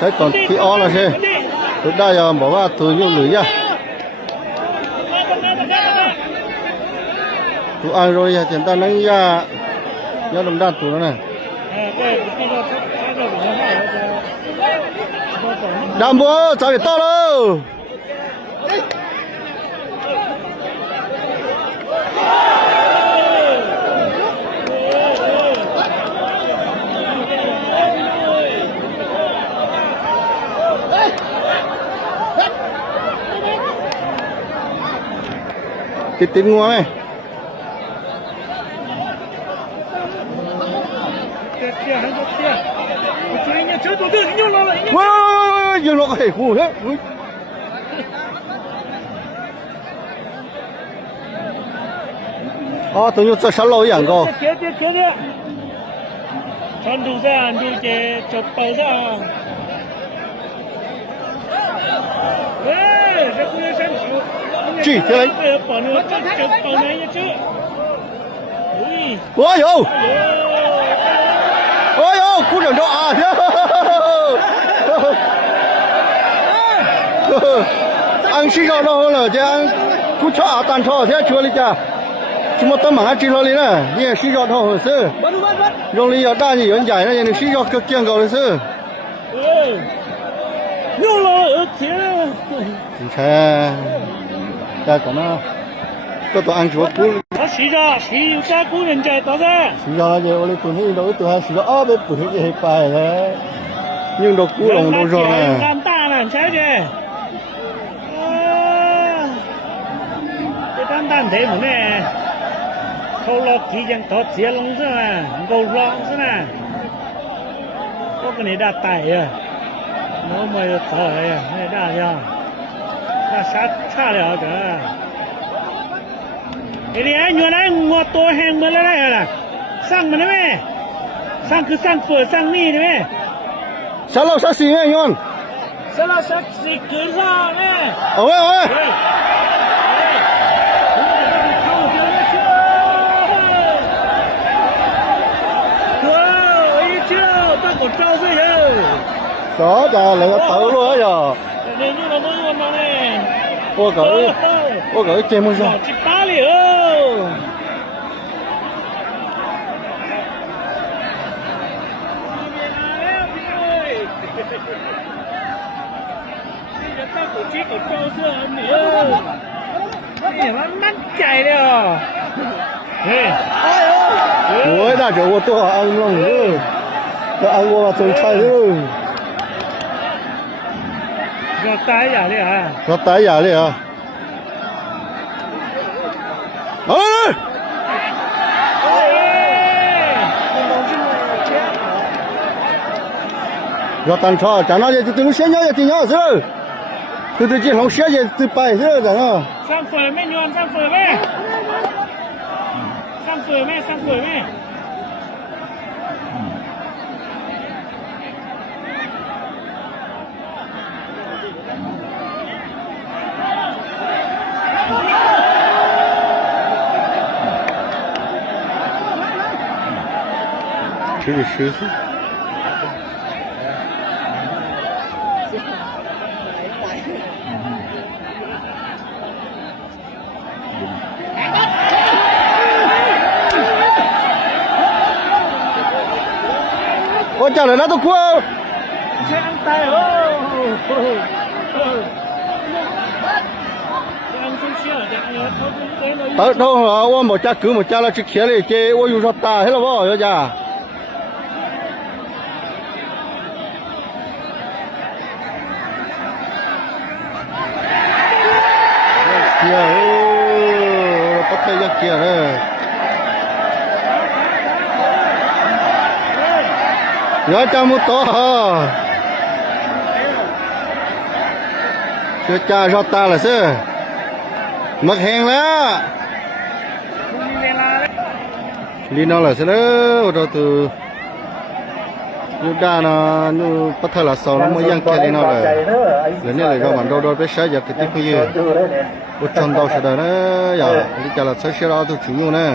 sẽ còn khi o là thế tôi đã giờ bỏ vào tôi vô lưỡi ra tôi ăn rồi chúng ta nâng ra nhớ đồng đan tụi nó này đam bố sao để to đâu tít ngon này wow dừng nó cái khu thế tôi nhớ sao lâu vậy cô穿土山就这就包上，哎，这不能山土。举起来！保那这保那一只，哎，我有，哎呦，鼓掌着啊！ăn xí rau đâu là chứ ăn cú chó tàn thọ thế chưa đi cha chúng ta tâm mà chỉ lo đi nè như xí rau đâu sư rong đi ở đa nhiều giải này xí rau cực kiêng cầu sư又了而且，你看，在干嘛？这都按说鼓。他洗着洗有家工人在到噻。洗着就我哋ตัวนี้เราตัว洗着啊，被不是给掰了，用着鼓笼都说呢。干大了，瞧去。这单单题目呢，头落几件头接龙是嘛，够long是嘛，我跟你打带呀。我没有走呀，那大呀，那啥差了个。ไอ้เดี๋ยวอยู่ไหนงอตัวแห้งหมดแล้วได้ล่ะสั่งมันได้ไหมสั่งคือสั่งเฟื่อสั่งนี่ได้ไหม啥老啥事呢？用？สั่งเราสั่งสิเกินว่าไหมเอาไว้เอาไว้。đó giờ lại tự luôn á giờ我搞节目上มันใจเลยอ่ะเฮ้ยโอ้ยน่าจะว่าตัวอังลงเลยจะอังว่าจงใช่เลยก็ตายอย่างนี้อ่ะก็ตายอย่างนี้อ่ะเฮ้ย要单车，咱那就等现在今年是，这金龙现在这摆是咱啊。上水没牛，上水没，上水没，上水没。这个十岁。我家里那都过。到头啊，我没家狗没家了，去开了这我有说打黑了不？小家。bắt tay ra kia này nhớ cho một tổ hả chưa cha cho ta là sao mất hàng lá đi nó là sao đó rồi từ như đa nó như bắt tay là sau nó mới giăng kia đi nó rồi lần này là do bạn đâu đâu biết sai giờ cái tiếp theo một trăm đâu sẽ đó nữa giờ đi chợ là sai đó tôi chủ yếu nè